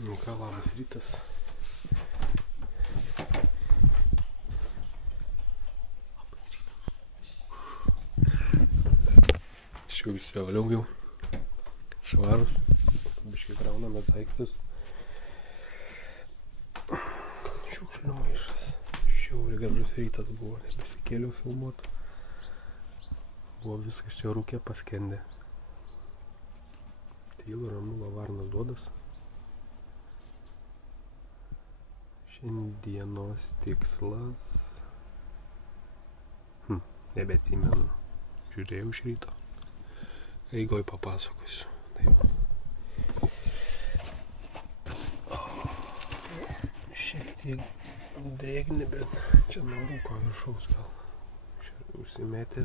Nu ką, labas rytas. Šiau visi vėliau jau švarus. Biškai krauname daiktus. Šiukšlių maišas. Šiauriai gražus rytas buvo, nebesikėliau filmuoti. Buvo viskas čia rūkė paskendę. Tylu, ramu, varnas duodas. Šiandienos tikslas... Nebeatsimenu. Žiūrėjau iš ryto. Eigoj papasakosiu. Tai va. Šiek tiek drėgni, bet čia nuo rūko viršaus gal. Užsimetė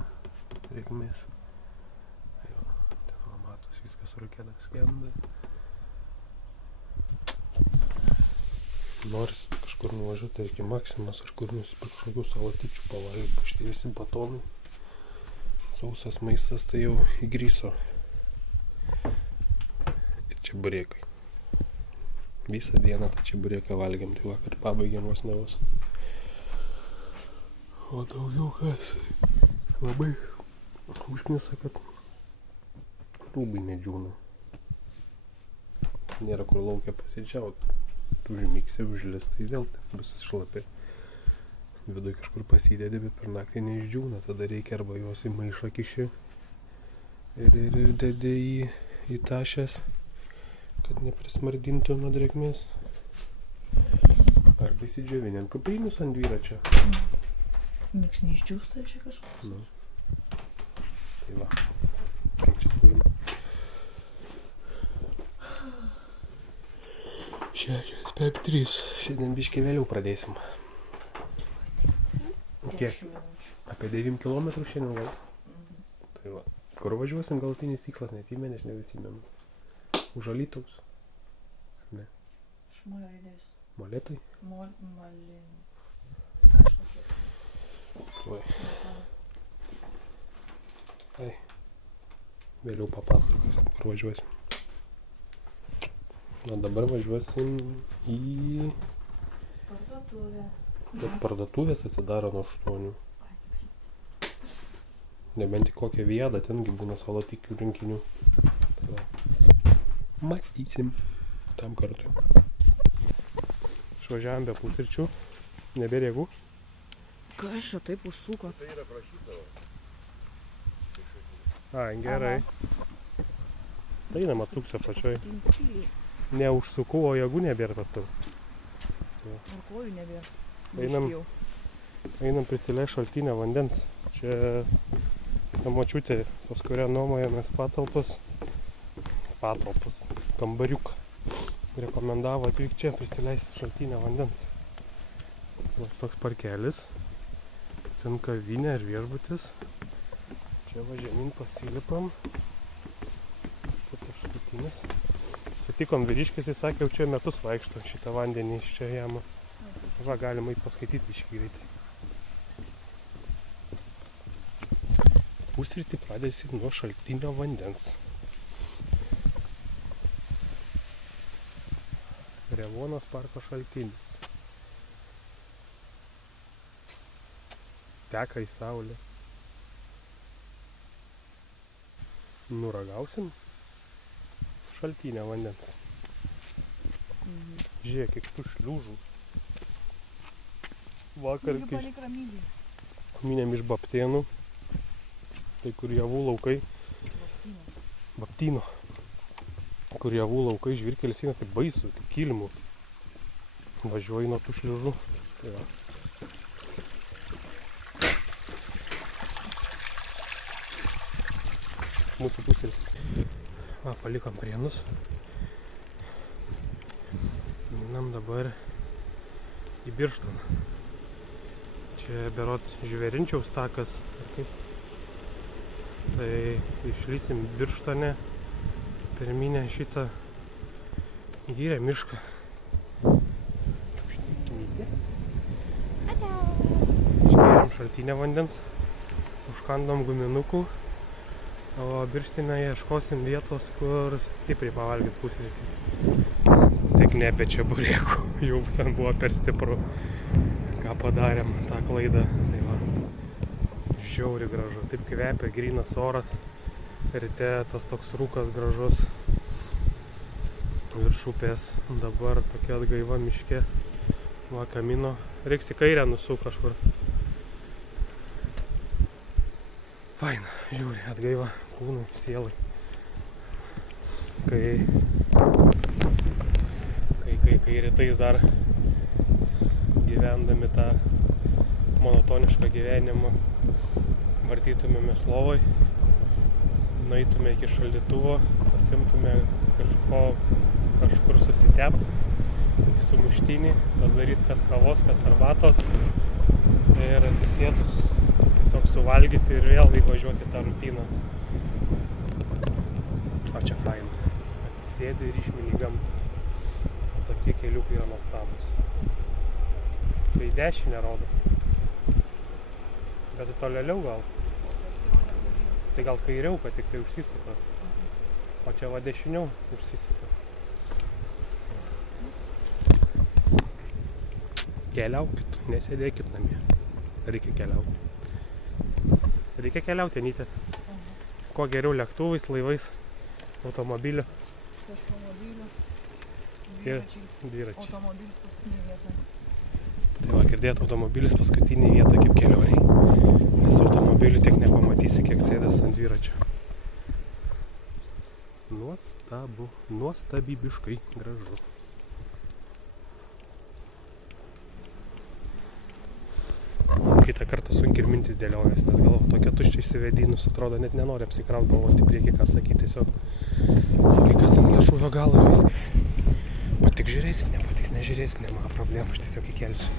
drėgmės. Tai va, ten va matos, viskas rūkė dar skenda. Noris kažkur nuvažiuoti, tai iki Maksimas, ar kur nusipirkti kažkokių salatyčių pavalgyti, šitie visi batonai. Sausas maistas tai jau įgryso. Ir čeburėkai. Visą dieną tą čeburėką valgiam, tai vakar pabaigėm vos ne vos. O daugiau kas labai užknisa, kad rūbai nedžiūna. Nėra kur laukia pasidžiauti. Užmiksi, užlis, tai vėl bus šlapi. Vidui kažkur pasidėdi, bet per naktį neišdžiūna. Tada reikia arba juos į maišą kiši ir dedi į tašes, kad neprismardintų nuo drėgmės. Arba įsidžiovini ant kuprinius ant dviračio. Niks neišdžiūsta čia kažkoks. Nu. Tai va. Kiek čia turim? 6:53. Šiandien biškai vėliau pradėsim. Kiek? Apie 9 km šiandien gal? Tai va. Kur važiuosim, galutinis tikslas, neatsimenu, aš neatsimenu. Už Alytaus? Ar ne? Šmailės. Molėtai? Malin. Oi. Ai. Vėliau papasakosim, kur važiuosim. O dabar važiuosim į... Parduotuvę. Bet parduotuvės atsidaro nuo 8. Nebent į kokią viedą, tengi būna salatikių rinkinių. Tai va. Matysim tam kartui. Išvažiavam be pusryčių. Nebėr jėgų. Kas čia taip užsuko? Tai yra prašydavo. A, gerai. Tai einam atsuksiu apačioj. Neužsuku, o jėgų nebėra pas tau. Ar kojų nebėra? Einam prisileist šaltinę vandens. Čia ta močiutė, pas kurią nuomojamės patalpas, kambariuką. Rekomendavo atvykti čia prisileisti šaltinę vandens. Toks parkelis. Ten kavinė ir viešbutis. Čia va žemyn pasilipam. Kitas šaltinis. Sutikom vyriškis, jis sakė, jau čia metus vaikšto šitą vandenį iš čia jamą. Va, galima į paskaityti biškį greitai. Pusrytį pradėsim nuo šaltinio vandens. Revonos parko šaltinis. Teka į saulę. Nuragausim šaltinę vandens. Žiūrėk, kiek tų šliūžų. Vakar minėm iš Baptėnų. Tai kur javų laukai. Baptyno. Kur javų laukai, žvirkelis eina, tai baisu, tai kilimų. Važiuoji nuo tų šliūžų. Tai va. Mūsų pusėlis. Va, palikom Prienus. Einam dabar į Birštoną. Čia berods Žvėrinčiaus takas. Tai išlysim Birštone pirminę šitą gyrę mišką. Išgėrėm šaltinę vandens, užkandom guminukų. O Birštine ieškosim vietos, kur stipriai pavalgyti pusrytį. Tai Ne apie čeburekų, jau ten buvo per stipru, ką padarėm tą klaidą. Tai va, žiauri gražu, taip kvepia, grynas oras, ryte tas toks rūkas gražus virš upės, dabar tokia atgaiva miške, va kamino, reiks į kairę nusuk kažkur. Faina, žiūri, atgaiva kūnui, sielai. Kai rytais dar gyvendami tą monotonišką gyvenimą vartytumėmės lovoj, nueitume iki šaldytuvo, pasimtume kažkur susitept, sumuštinį, pasidaryt kas kavos, kas arbatos ir atsisėdus tiesiog suvalgyti ir vėl įvažiuoti tą rutiną. O čia faina. Atsisėdi ir išmini gamtą. Tokie keliukai yra nuostabus. Tai dešinę rodo. Bet tolėliau gal. Tai gal kairiau, kad tik tai užsisuka. O čia va dešiniau užsisuka. Keliaukit, nesėdėkit namie. Reikia keliauti. Reikia keliauti, Anytė. Kuo geriau lėktuvais, laivais, automobiliu. Kažkomobiliu. Dviračiais. Automobilis paskutinė vieta. Tai va, girdėt, automobilis paskutinė vieta kaip kelioniai. Nes automobilių tiek nepamatysi, kiek sėdės ant dviračio. Nuostabu, nuostabybiškai gražu. Kitą kartą sunkiai ir mintis dėliojas, nes galvoju, tokia tuščia įsivedynus, atrodo, net nenori apsikraut, galvoti priekį, ką sakyti, tiesiog sakai, kas ant lašuvio galo ir viskas. Patik žiūrėsit, nepatiks nežiūrėsit, nema problemų, aš tiesiog įkelsiu.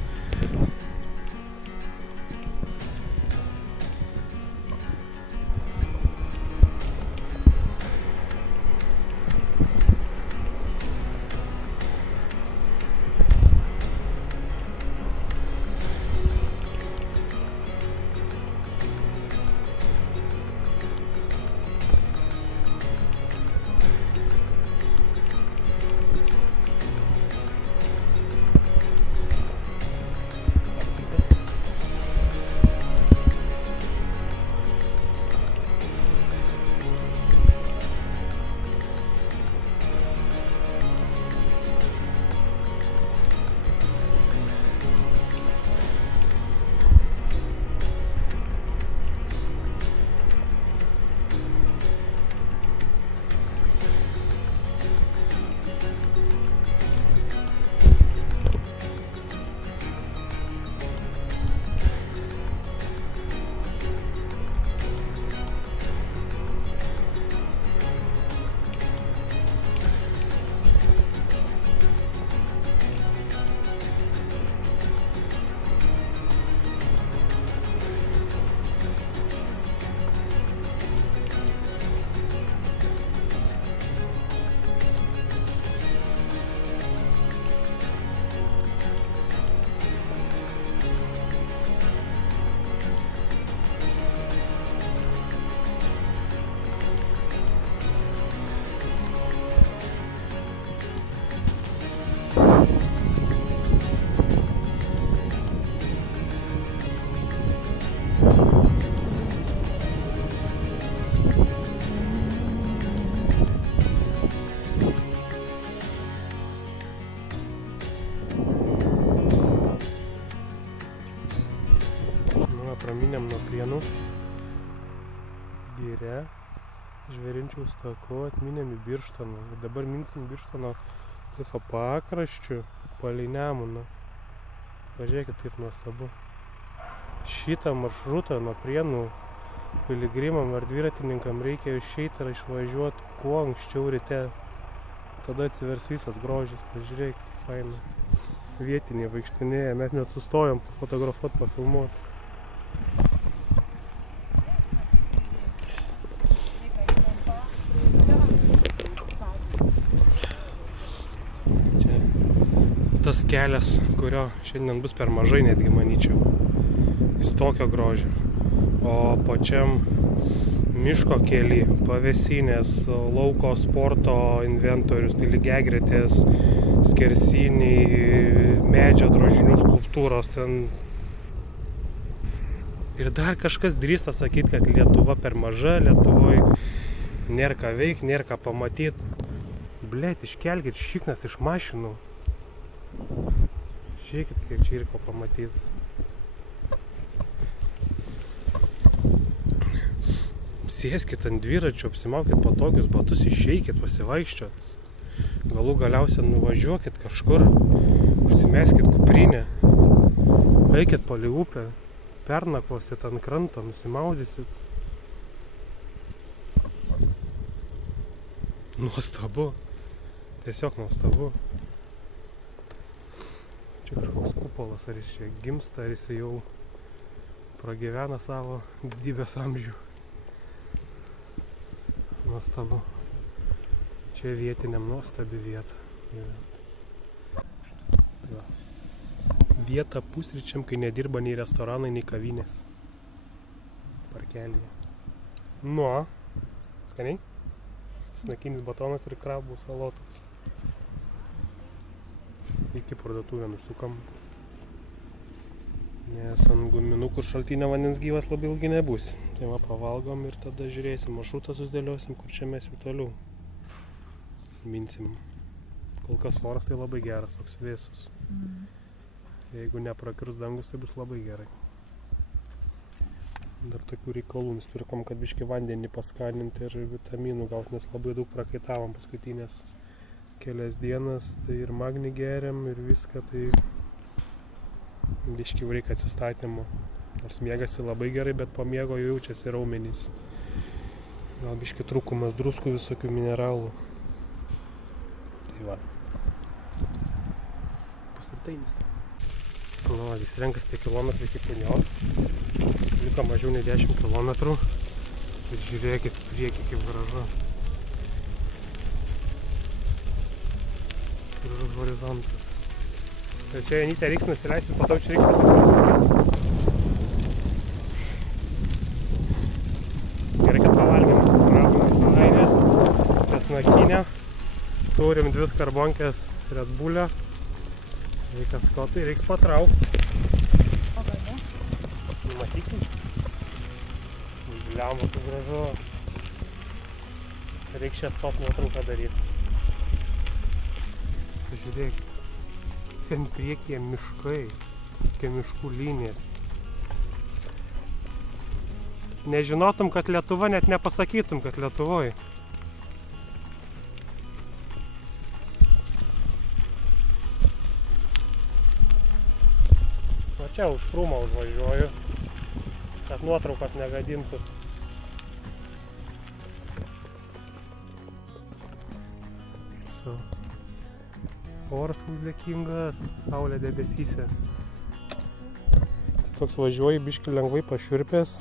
Praminėm nuo Prienų, Giria, Žvėrinčiaus taku, atminėm į Birštoną. Ir dabar minsim Birštono klifo pakraščių palei Nemuną. Pažiūrėkit, kaip nuostabu. Šitą maršrutą nuo Prienų piligrimam ar dviratininkam reikia išeiti ir išvažiuoti kuo anksčiau ryte. Tada atsivers visas grožis, pažiūrėkit, faina. Vietiniai vaikštinėja, mes net sustojom fotografuoti, pafilmuoti. Čia tas kelias, kurio šiandien bus per mažai, netgi manyčiau. Jis tokio grožio. O pačiam miško kely, pavėsinės, lauko sporto inventorius, tai lygiagretės, skersiniai, medžio drožinių skulptūros ten. Ir dar kažkas drįsta sakyti, kad Lietuva per maža, Lietuvoj nėra ką veikti, nėra ką pamatyti. Blet, iškelkit šiknas iš mašinų. Žiūrėkit, kiek čia yra ko pamatyti. Sėskit ant dviračių, apsimaukit patogius batus, išeikit, pasivaikščiot. Galų galiausia nuvažiuokit kažkur, užsimeskit kuprinę, eikit palei upę, pernakvosit ant kranto, nusimaudysit. Nuostabu, tiesiog nuostabu. Čia kažkoks kupolas, ar jis čia gimsta, ar jis jau pragyvena savo didybės amžių. Nuostabu. Čia vietiniam nuostabi vieta. Vieta pusryčiam, kai nedirba nei restoranai, nei kavinės. Parkelyje. Nuo. Skaniai? Snakinis batonas ir krabų salotos. Iki parduotuvę nusukam. Nes ant guminukų šaltinio vandens gyvas labai ilgai nebus. Tai va, pavalgom ir tada žiūrėsim, maršrutą susidėliosim, kur čia mes jau toliau minsim. Kol kas oras tai labai geras, toks vėsus. Jeigu neprakirs dangus, tai bus labai gerai. Dar tokių reikalų nusipirkom, kad biškį vandenį paskaninti ir vitaminų gauti, nes labai daug prakaitavom paskutinės kelias dienas. Tai ir magnį geriam ir viską, tai biškį reikia atsistatymo. Nors miegasi labai gerai, bet po miego jau jaučiasi raumenys. Gal biškį trūkumas druskų, visokių mineralų. Tai va. Pusantainis. Nu, vis renkasi kilometrų iki Punios. Liko mažiau nei 10 kilometrų. Ir žiūrėkit priekį, kaip gražu. Gražus horizontas. Tai čia Janytė reiks nusileisti, po to čia reiks nusileisti. Gerai, kad pavalgėm krabų mišrainės, česnakinę. Turim 2 skarbonkės Red Bull'ą. Reikas ko, tai reiks patraukti. O gal ne? Matysim. Lemba, tai gražu. Reiks šią stop nuotrauką daryti. Žiūrėk. Ten priekyje miškai, tokie miškų linijas. Nežinotum, kad Lietuva, net nepasakytum, kad Lietuvoj. Va čia už krūmą užvažiuoju, kad nuotraukas negadintų. Oras koks dėkingas, saulė debesyse. Toks važiuoji biškį lengvai pašiurpęs,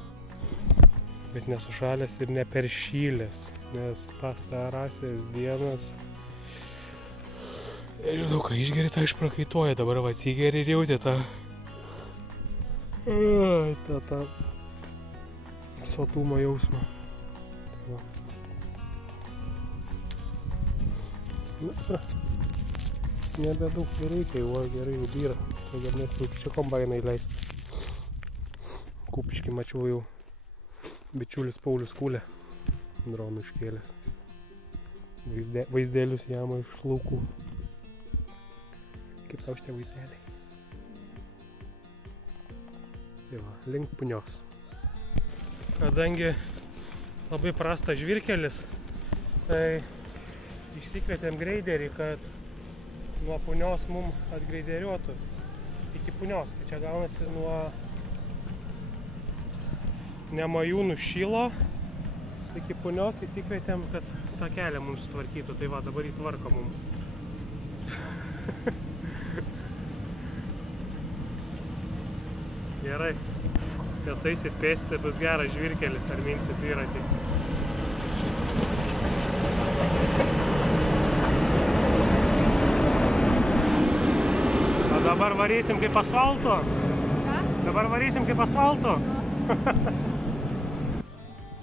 bet nesušalęs ir neperšylęs, nes pastarąsias dienas. Žinau, kai išgeri, tą išprakaituoja, dabar va atsigeri ir jauti tą sotumo jausmą. Nebedaug nereikia, jau gerai jau byra. Todėl mes jau čia kombainą įleisti. Kupiškį mačiau jau bičiulis Paulius Kūlė dronų iškėlęs. Vaizdėlius jama iš laukų. Kaip tau šitie vaizdeliai? Tai va, link Punios. Kadangi labai prastas žvyrkelis, tai išsikvietėm greiderį, kad nuo Punios mum atgreideriuotų iki Punios. Tai čia gaunasi nuo Nemajūnų Šilo iki Punios įsikvietėm, kad tą kelią mums sutvarkytų. Tai va, dabar įtvarko mum. Gerai. Kas eisit pėsti, bus geras žvyrkelis ar minsit dviratį. Dabar varysim kaip asfalto. Ką? Dabar varysim kaip asfalto.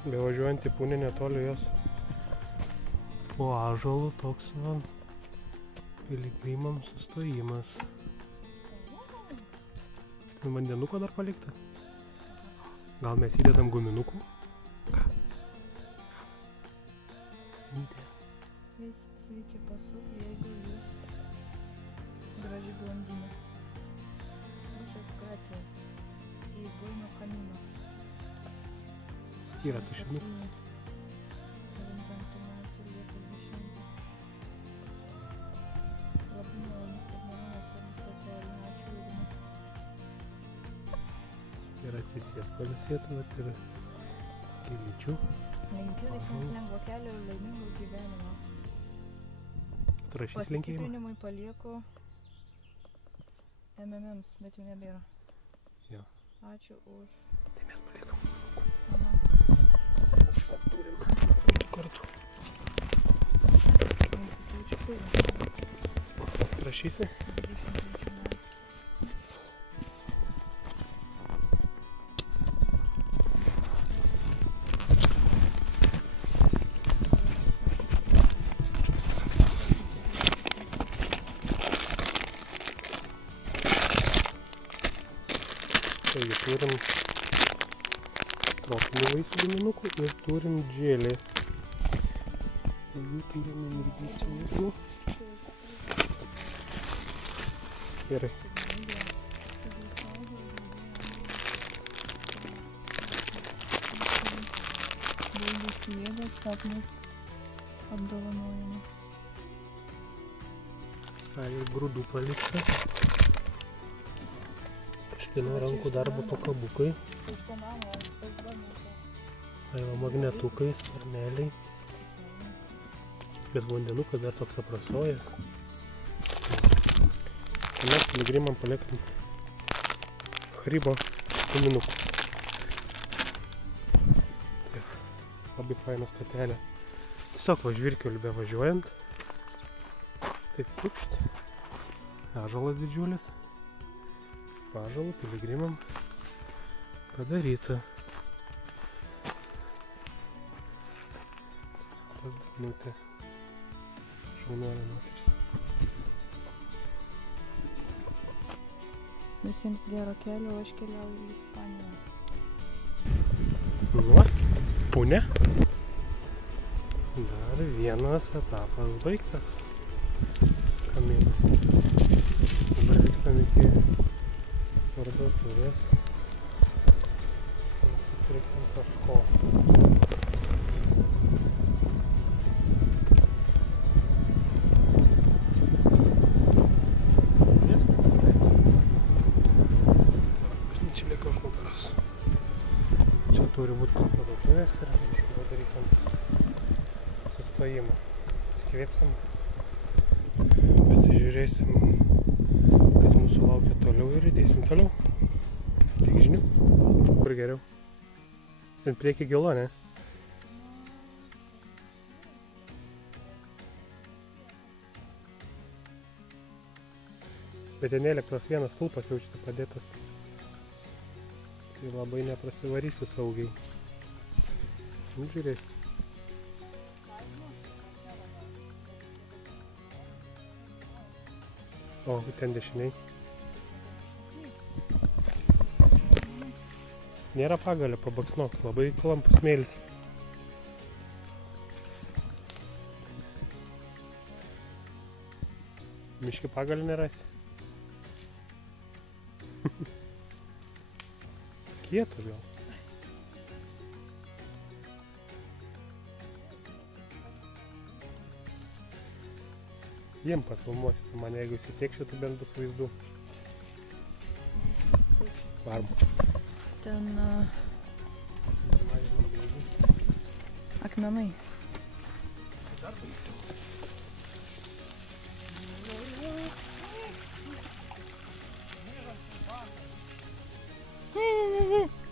Bevažiuojant į Punę netoli jos po ąžuolu toks va piligrimams sustojimas. Ten vandenuko dar palikta. Gal mes įdedam guminukų? Ką? Sveiki pasuk, jeigu jūs graži blondinė. Muchas gracias. Y bueno camino. Yra tušinukas. Labai malonus staigmenumas per stotelį. Ačiū Ignai. Ir atsisės paliusėtų ir gėlyčių. Linkiu visiems lengvo kelio ir laimingo gyvenimo. Rašys linkėjimą. Pasistiprinimui palieku MMMs, bet jų nebėra. Jo. Ačiū už... Tai mes paliekam. Aha. Turim du kartų. Rašysi? 20 metų. Taigi turim tropinių vaisių guminukų ir turim dželį. Jų turim energetikų. Gerai. Baigėsi jėgos, sapnas apdovanojimas. Ir grūdų palikta. Kažkieno rankų darbo pakabukai. Iš to namo, tas damukas. Aiva magnetukai, sparneliai. Bet vandenukas dar toks aprasojęs. Mes piligrimam paliekam hrybo guminukų. Labai faina stotelė. Tiesiog va žvyrkeliu bevažiuojant. Taip čiukšt. Ąžuolas didžiulis. Ąžuolų piligrimam padaryta. Tas Danutė. Šaunuolė moteris. Visiems gero kelio, aš keliauju į Ispaniją. Nu, Punė. Dar vienas etapas baigtas. Kamino. Dabar vykstam iki parduotuvės. Nusipirksim kažko. Čia turi būti parduotuvės ir kažkada darysim sustojimą. Atsikvėpsim, pasižiūrėsim, kas mūsų laukia toliau ir judėsim toliau. Tiek žinių. Kur geriau? Ir prieki gilu, ne? Bet ten elektros vienas stulpas jau šitą padėtas. Tai labai neprasivarysi saugiai. Nu, žiūrėsim. O, ten dešiniai. Nėra pagalio, pabaksnok, labai klampus smėlis. Miški pagalio nerasi. Kieta gal. Jiem pafilmuosite mane, jeigu įsitiekšiu, tai bent bus vaizdų. Varmu. Ten akmenai. Dar baisiau.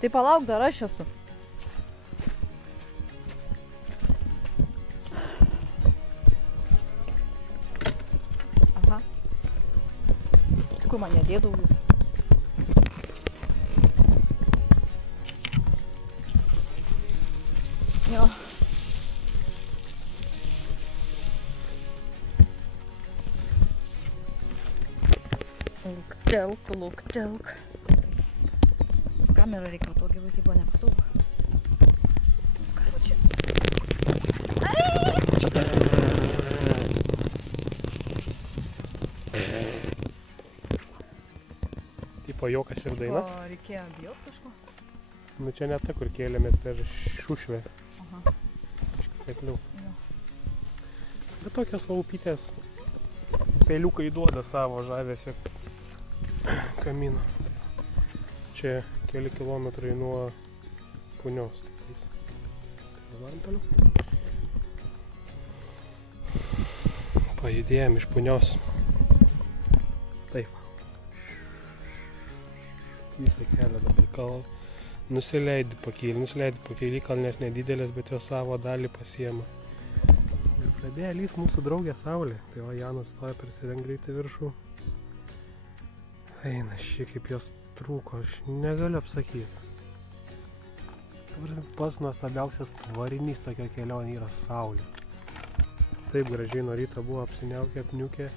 Tai palauk, dar aš esu. Aha. Kur man nedėdau jų? Luktelk. Kamerą reikia tokį tipo nepatogu. Karočią. Tipo jokas ir daina. O, reikėjo bijot kažko? Nu čia ne ta, kur kėlėmės per šušvę. Aha. Sekliau. Jo. Bet tokios laupytės peliukai duoda savo žavesio kamino. Čia keli kilometrai nuo Punios. Varom toliau. Pajudėjom iš Punios. Taip. Visą kelią dabar nusileidi pakeili, kalnės nedidelės, bet jos savo dalį pasiema. Ir pradėjo lįst mūsų draugė Saulė. Tai va Janas stoja persirengt greitai viršų. Eina šiek kaip jos trūko, aš negaliu apsakyti. Pats nuostabiausias varinys tokio kelionė yra Saulė. Taip gražiai nuo ryto buvo apsiniaukę, apniukę,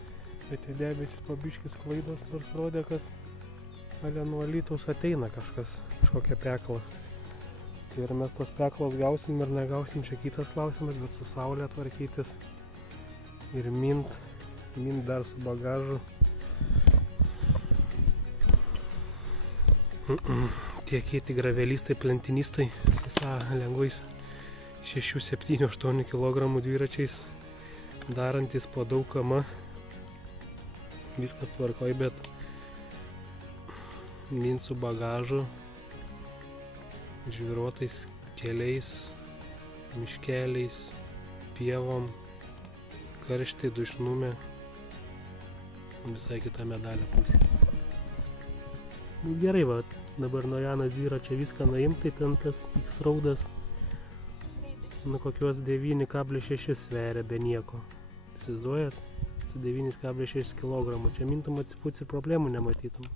bet tie debesis pabiškis klaidos, nors rodė, kad ale nuo Alytaus ateina kažkokia pekla. Tai ir mes tos peklos gausim ir negausim, čia kitas klausimas, bet su Saulė tvarkytis ir mint dar su bagažu. Tie kieti gravelistai, plentinistai, visą lengvais 6, 7, 8 kg dviračiais, darantis po daug kama. Viskas tvarkoj, bet mint su bagažu, žvyruotais keliais, miškeliais, pievom, karštai, dušnume, visai kita medalio pusė. Nu, gerai, va, dabar nuo Janas dviračio viską nuimt, tai ten tas X raudas nu kokios 9,6 sveria be nieko. Įsivaizduojat? Su 9,6 kg. Čia mintum atsipūci problemų nematytum.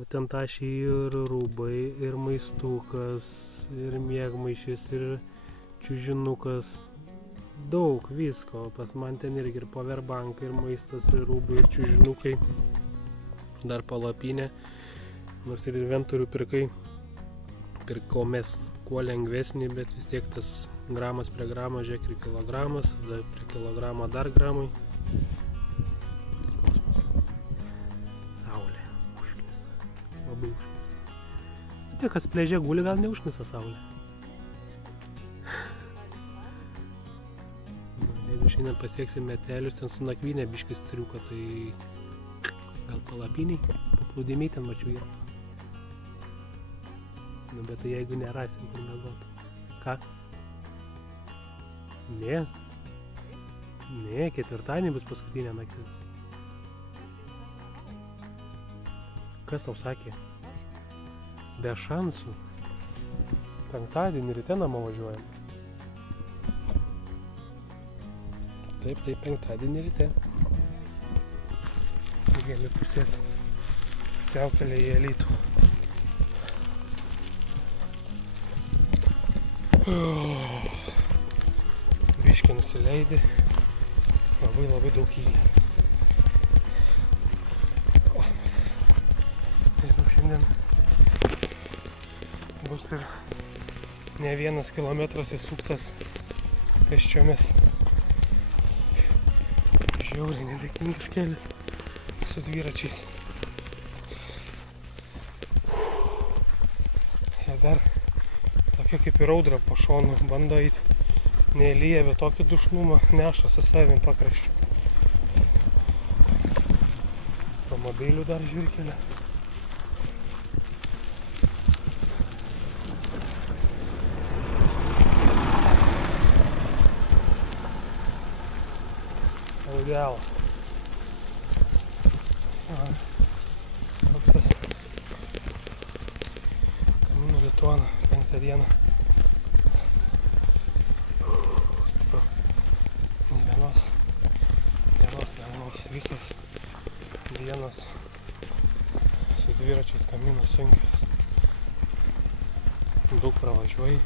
O ten tašį ir rūbai, ir maistukas, ir miegmaišis, ir čiužinukas. Daug visko. Pas man ten irgi ir powerbankai, ir maistas, ir rūbai, ir čiužinukai. Dar palapinė. Nors ir inventorių pirkomės kuo lengvesnį, bet vis tiek tas gramas prie gramo, žiūrėk, ir kilogramas, tada prie kilogramo dar gramai. Kosmos. Saulė. Užknisa. Labai užknisa. Tie, kas pležė guli, gal neužknisa Saulė. Jeigu šiandien pasieksim metelius, ten su nakvynė biškis triuko, tai gal palapiniai, paplūdimiai ten mačiau yra. Nu, bet tai jeigu nerasim, kur mėgot. Ką? Ne. Ne, ketvirtadienį bus paskutinė naktis. Kas tau sakė? Be šansų. Penktadienį ryte namo važiuojam. Taip, penktadienį ryte. Gali pusėti pusiaukelę į Alytų. Biškį nusileidi, labai daug įlė. Kosmosas. Nežinau, šiandien bus ir ne 1 kilometras įsuktas pėsčiomis. Žiauriai nedėkingas kelias su dviračiais. Ir dar tokia kaip ir audra po šonu, bando eiti, nelyja, bet tokį dušnumą neša su savim pakraščiu. Automobilių dar žirkelė. Audialo. Koksas Kamino Lituana, 5 dieną. Stipru. Nei vienos nežinau, visos dienos su dviračiais Kamino sunkios. Daug pravažiuoji,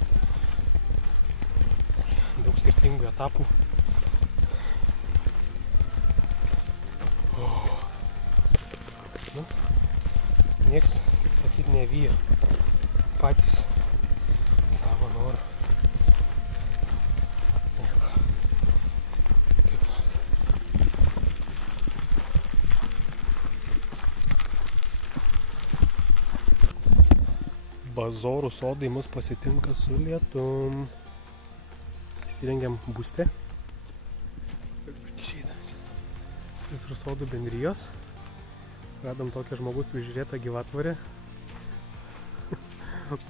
daug skirtingų etapų. Nu, nieks, kaip sakyt, nevyja patys savo norą. Nieko. Kaip nors. Bazorų sodai mus pasitinka su lietum. Įsirengiam būste. Visur sodų bendrijos. Radom tokią žmogus prižiūrėtą gyvatvorę.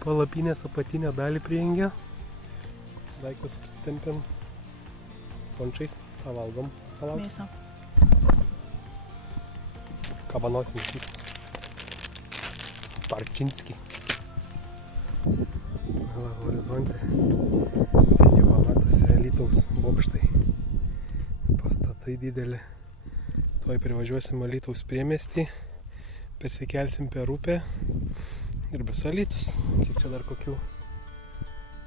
Palapinės apatinę dalį prijungia. Daiktus apsitempiam pončiais. Pavalgom. Mėsą. Kabanosim šitas. Parčinski. Va, horizonte. Jau matosi Alytaus bokštai. Pastatai didelė. Tuoj privažiuosim Alytaus priemiestį. Persikelsim per upę. Ir bus Alytus. Kiek čia dar kokių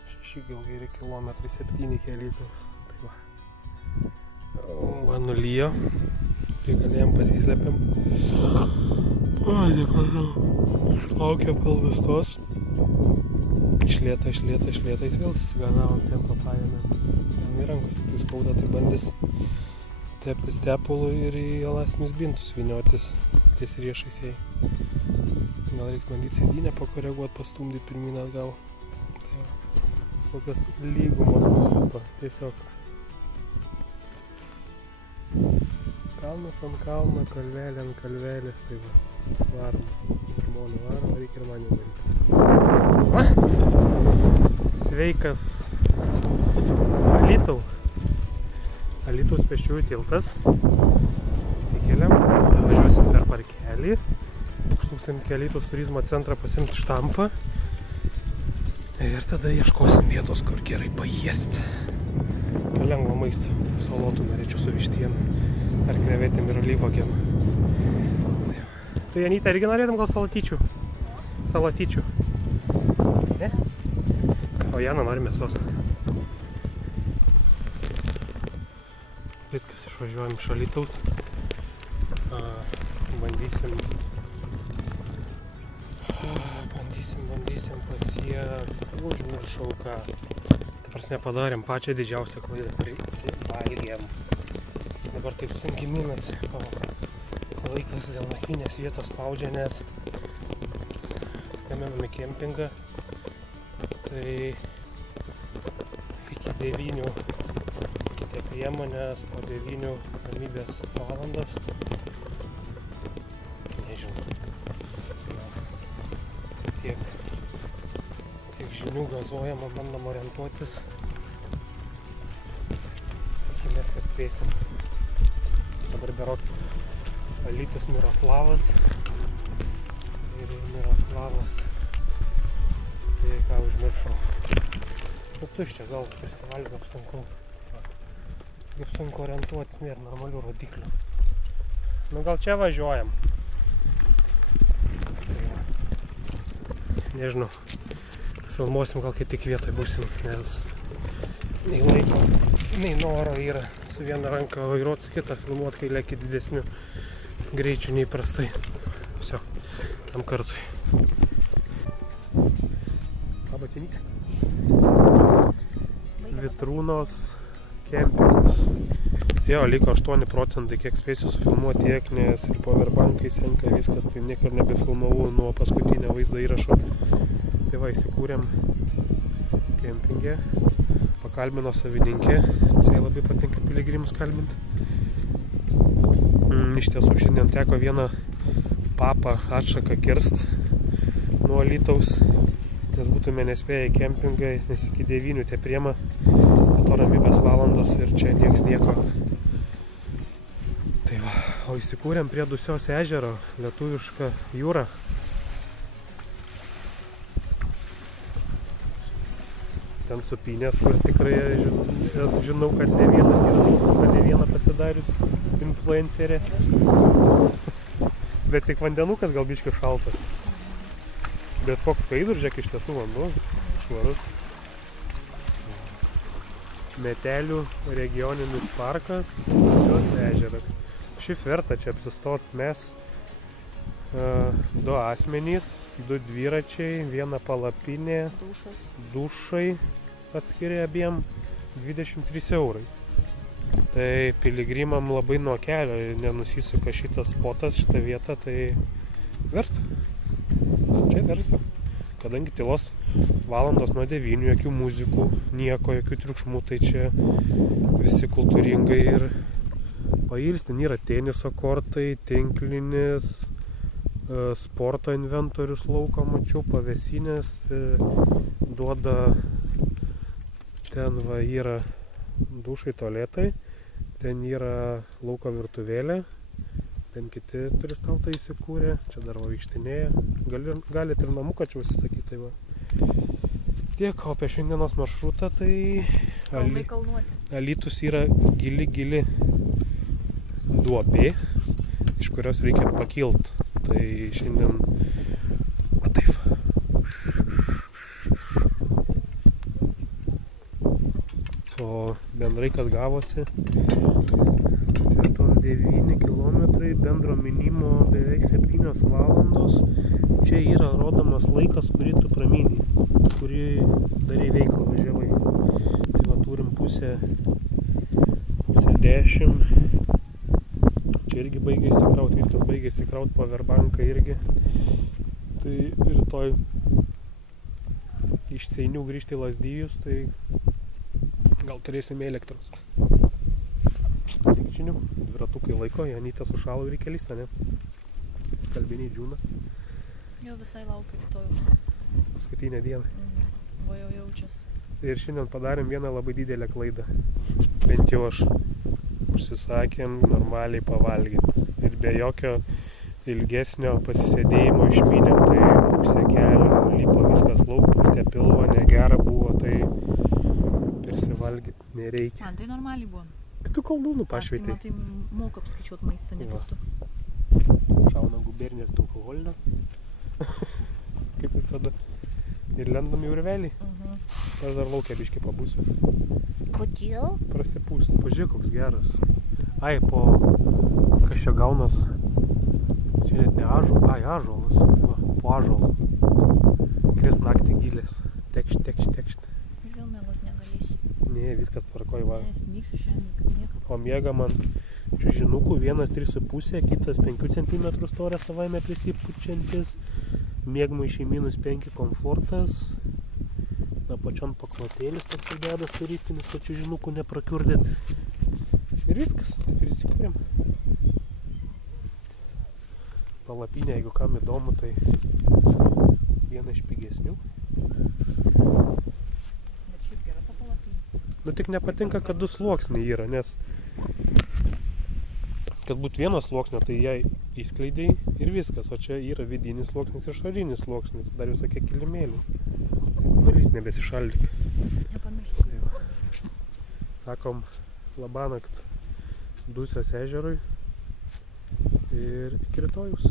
6 gal geri kilometrai, 7 iki Alytaus. Tai va. Va, nulijo. Kai galėjom pasislepiam. Oi, neprašau. Išlaukiam kol nustos. Išlėtai vėl įsiganavom, tempą paėmėm. Jam į rankos tik tai skauda, tai bandys teptis tepulu ir į elastinius bintus vyniotis ties riešais jai. Gal reiks bandyti sėdynę pakoreguoti, pastumdyti pirmyn atgal. Tai va, kokios lygumos supa, tiesiog. Kalnas ant kalno, kalvelė ant kalvelės, tai va, varom. Žmona varom, reikia ir man jau daryti. Va! Sveikas Alytau. Alytaus pėsčiųjų tiltas. Įkeliam, važiuosim per parkelį. Užsuksim į Alytaus turizmo centrą pasimti štampą. Ir tada ieškosim vietos, kur gerai pajiesti. Lengvo maisto. Salotų norėčiau su vištieną. Ar krevetėm ir alyvuogėm. Tu, Janyte, irgi norėtum gal salatyčių? Salatyčių. Ne? O Jana nori mėsos. Viskas, išvažiuojam iš Alytaus. Bandysim pasiekti. Užmiršau ką. Ta prasme, padarėm pačią didžiausią klaidą. Prisivalgėm. Dabar taip sunkiai minasi. Laikas dėl nakvynės vietos spaudžia, nes skambiname kempingą. Tai iki 9 tie priemonės, po 9 ramybės valandas. Nežinau. Tiek žinių gazuojama, bandom orientuotis. Tikimės, kad spėsim. Dabar berods Alytus Miroslavas. Ir Miroslavas. Tai ką užmiršau. Nu tuščia, gal prisivalgiu, apsunku. Kaip sunku orientuotis, nėra normalių rodiklių. Nu gal čia važiuojam. Nežinau. Filmuosim, gal kai tik vietoj būsim, nes nei laiko, nei noro yra su viena ranka vairuot, su kita filmuot, kai lėki didesnių greičių neįprastai. Visio, tam kartui. Labas, Janika. Vitrūnos kempingas. Jo, liko 8%, kiek spėsiu sufilmuoti tiek, nes ir powerbankai senka viskas, tai niekur nebefilmavau nuo paskutinio vaizdo įrašo. Tai va, įsikūrėm kempingę, pakalbino savininkė, jisai labai patinka piligrimus kalbinti. Iš tiesų šiandien teko vieną papą atšaką kirst nuo Alytaus, nes būtume nespėję į kempingą, nes iki 9 tie priema, po to ramybės valandos ir čia nieks nieko. Tai va, o įsikūrėm prie Dusios ežero, lietuviška jūra. Ten supynės, kur tikrai žinau, kad ne vienas yra, kad ne viena pasidarius influencerė. Bet tik vandenukas gal biški šaltas. Bet koks skaidrus, žiūrėk, iš tiesų vanduo, švarus. Metelių regioninis parkas, Dusios ežeras. Šiaip verta čia apsistot, mes 2 asmenys, 2 dviračiai, 1 palapinė, Dušas. dušai atskiri abiem, 23 eurai. Tai piligrimam labai nuo kelio nenusisuka šitas spotas, šitą vietą, tai verta. Čia verta. Kadangi tylos valandos nuo 9, jokių muzikų, nieko, jokių triukšmų, tai čia visi kultūringai ir pailsti. Yra teniso kortai, tinklinis, sporto inventorius lauko mačiau, pavėsinės, duoda ten va yra dušai, tualetai, ten yra lauko virtuvėlė, ten kiti turistautai įsikūrė, čia dar va vaikštinėja, galite ir namuką čia užsisakyti, tai va. Tiek, o apie šiandienos maršrutą, tai Kalnai kalnuoti. Alytus yra gili duobė, iš kurios reikia pakilt. Tai šiandien taip. O bendrai, kad gavosi 9 kilometrai, bendro minimo beveik 7 valandos. Čia yra rodomas laikas, kurį tu pramynei, kurį darei veiklą, važiavai. Tai va turim pusę 10. Čia irgi baigė įsikraut, viskas baigė įsikraut, powerbanką irgi. Tai rytoj iš Seinių grįžti į Lazdijus, tai gal turėsime elektros. Tiek žinių, dviratukai laiko, Janytė sušalo ir įkelys, ne? Skalbiniai džiūna. Jau visai laukiu rytoj. Paskutinę dieną. Va jau jaučias. Ir šiandien padarėm vieną labai didelę klaidą. Bent jau aš. Užsisakėm normaliai pavalgyti. Ir be jokio ilgesnio pasisėdėjimo išmynėm, tai pusę kelio, lipo viskas lauk, pūtė pilvo, negera buvo, tai prisivalgyti nereikia. Man tai normaliai buvo. Kitų koldūnų pašveitė. Aš tai moku apskaičiuoti maistą, ne kaip tu. Šauna gubernijos alkoholinio. Kaip visada. Ir lendam į urvelį. Aš dar laukia biškį pabūsiu. Kodėl? Prasipūst. Pažiūrėk, koks geras. Ai, kas čia gaunas? Čia net ne ąžuolas. Ai, ąžuolas. Va, po ąžuolo. Kris naktį gilės. Tekšt. Ir vėl mėgot negalėsiu. Ne, viskas tvarkoj, va. Smygsiu šiandien, nieko. O miega man čiužinukų, vienas 3,5, kitas 5 cm storė savaime prisipučiantis. Miegmaišiai -5 komfortas. Apačion paklotėlis toks gedas turistinis, kad čiužinukų neprakiurdėt. Ir viskas, taip ir įsikūrėm. Palapinė, jeigu kam įdomu, tai viena iš pigesnių. Bet šiaip gera ta palapinė. Nu tik nepatinka, kad 2 sluoksniai yra, nes kad būt vienas sluoksnio, tai jai įskleidėjai ir viskas, o čia yra vidinis sluoksnis ir išorinis sluoksnis, dar visokie kilimėliai. Nulys nebesišaldyk. Nepamiršk. Sakom, labanakt Dusios ežerui ir iki rytojus.